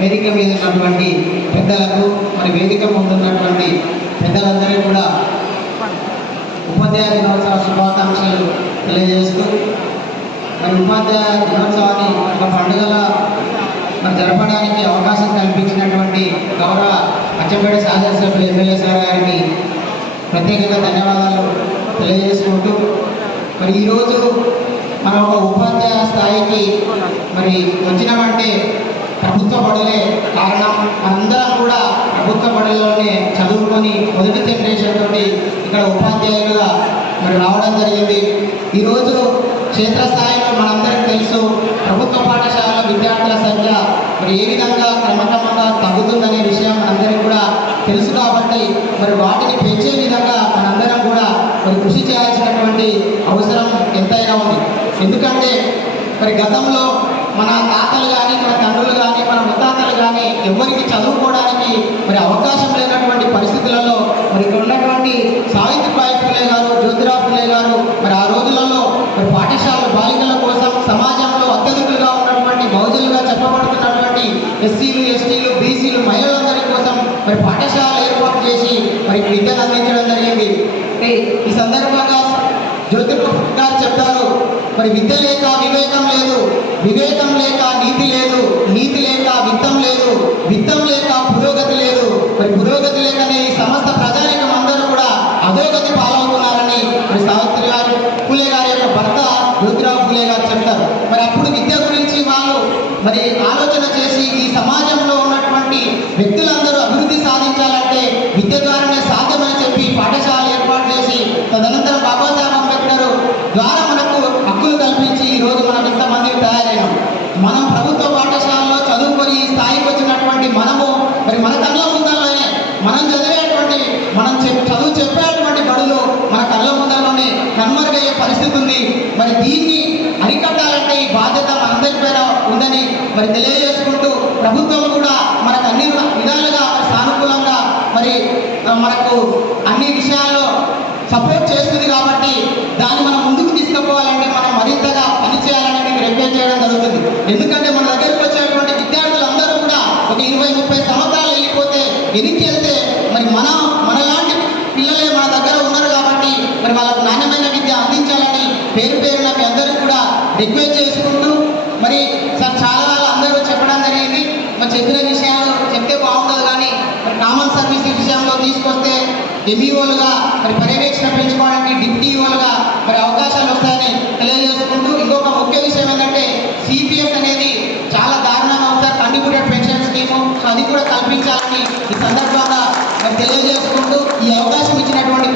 వేదిక మీద ఉన్నటువంటి పెద్దలకు మరి వేదిక ముందున్నటువంటి పెద్దలందరికీ కూడా ఉపాధ్యాయ దినోత్సవ శుభాకాంక్షలు తెలియజేస్తూ మరి ఉపాధ్యాయ దినోత్సవాన్ని ఒక పండుగల మరి జరపడానికి అవకాశం కల్పించినటువంటి గౌరవ అచ్చంపేట శాసనసభ్యులు ఎమ్మెల్యే సార్ గారికి ప్రత్యేకంగా ధన్యవాదాలు తెలియజేసుకుంటూ మరి ఈరోజు మనం ఒక ఉపాధ్యాయ స్థాయికి మరి వచ్చినామంటే ప్రభుత్వ బడులే కారణం. మనందరం కూడా ప్రభుత్వ బడుల్లోనే చదువుకొని మొదటి జనరేషన్ తోటి ఇక్కడ ఉపాధ్యాయులుగా మరి రావడం జరిగింది. ఈరోజు క్షేత్రస్థాయిలో మనందరికీ తెలుసు ప్రభుత్వ పాఠశాల విద్యార్థుల సంఖ్య మరి ఏ విధంగా క్రమక్రమంగా తగ్గుతుందనే విషయం మనందరికీ కూడా తెలుసు. కాబట్టి మరి వాటిని పెంచే విధంగా మనందరం కూడా మరి కృషి చేయాల్సినటువంటి అవసరం ఎంతైనా ఉంది. ఎందుకంటే మరి గతంలో మన తాతలు కానీ మన తండ్రులు కానీ మన ముత్తాతలు కానీ ఎవరికి చదువుకోవడానికి మరి అవకాశం లేనటువంటి పరిస్థితులలో మరి ఇక్కడ ఉన్నటువంటి సావిత్రిబాయి ఫులే గారు, జ్యోతిరావు ఫులే గారు మరి ఆ రోజులలో మరి పాఠశాలలు బాలికల కోసం సమాజంలో అత్యధికులుగా ఉన్నటువంటి బహుజనులుగా చెప్పబడుతున్నటువంటి ఎస్సీలు, ఎస్టీలు, బీసీలు, మహిళలందరి కోసం మరి పాఠశాలలు ఏర్పాటు చేసి మరి విద్యను అందించడం జరిగింది. ఈ సందర్భంగా జ్యోతిరావు గారు చెప్తారు, మరి విద్య లేక వివేకం లేదు, వివేకం లేక నీతి లేదు, నీతి లేక విత్తం లేదు, విత్తం లేక పురోగతి లేదు, మరి పురోగతి లేకనే ఈ సమస్త ప్రజానికం అందరూ కూడా అధోగతి పాలవుతున్నారని మరి సావిత్రిబాయి ఫులే గారి యొక్క భర్త జ్యోతిరావు ఫులే గారు చెప్తారు. మరి అప్పుడు విద్య గురించి వాళ్ళు మరి ఆలోచన చేసి ఈ సమాజంలో ఉన్నటువంటి వ్యక్తులందరూ అభివృద్ధి సాధించాలంటే విద్య ద్వారానే సాధ్యమని చెప్పి పాఠశాల ఏర్పాటు చేసి తదనంతరం బాబాసాహెబ్ అంబేద్కర్ ద్వారా మనకు హక్కులు కల్పించి ఈరోజు మనం ఇంతమంది తయారైనాం. మనం ప్రభుత్వ పాఠశాలలో చదువుకొని ఈ స్థాయికి వచ్చినటువంటి మనము మరి మన కళ్ళ ముందరలోనే మనం చదివేటువంటి మనం చదువు చెప్పేటువంటి బడులు మన కళ్ళ ముందరలోనే కనుమరుగయ్యే పరిస్థితి ఉంది. మరి దీన్ని అరికట్టాలంటే ఈ బాధ్యత మనందరి పైన ఉందని మరి తెలియజేసుకుంటూ ప్రభుత్వం కూడా మనకు అన్ని విధాలుగా సానుకూలంగా మరి మనకు అన్ని విషయాల్లో సపోర్ట్ చేస్తుంది. కాబట్టి దాన్ని మనం ముందుకు తీసుకుపోవాలంటే మనం మరింతగా పనిచేయాలని మీకు రిక్వెస్ట్ చేయడం జరుగుతుంది. ఎందుకంటే మన దగ్గరకు వచ్చేటువంటి విద్యార్థులందరూ కూడా ఒక 20-30 సంవత్సరాలు వెళ్ళిపోతే వెనక్కి వెళ్తే మరి మనలాంటి పిల్లలే మన దగ్గర ఉన్నారు. కాబట్టి మరి వాళ్ళకు నాణ్యమైన విద్య అందించాలని పేరున మీ అందరికీ కూడా రిక్వెస్ట్ చేసుకుంటూ మరి సార్ చాలా అందరూ చెప్పడం జరిగింది. మరి చెప్పిన విషయాలు చెప్తే బాగుంటుంది, కానీ మరి కామన్ సర్వీస్ విషయంలో తీసుకొస్తే ఎంఈఓలుగా మరి పర్యవేక్షణ పెంచుకోవడానికి డిప్యూటీఓలుగా మరి అవకాశాలు వస్తాయని తెలియజేసుకుంటూ ఇంకొక ముఖ్య విషయం ఏంటంటే సిపిఎస్ అనేది చాలా దారుణంగా ఉంటారు, కంట్రిబ్యూటెడ్ పెన్షన్ స్కీము. సో అది కూడా కల్పించాలని ఈ సందర్భంగా మరి తెలియజేసుకుంటూ ఈ అవకాశం ఇచ్చినటువంటి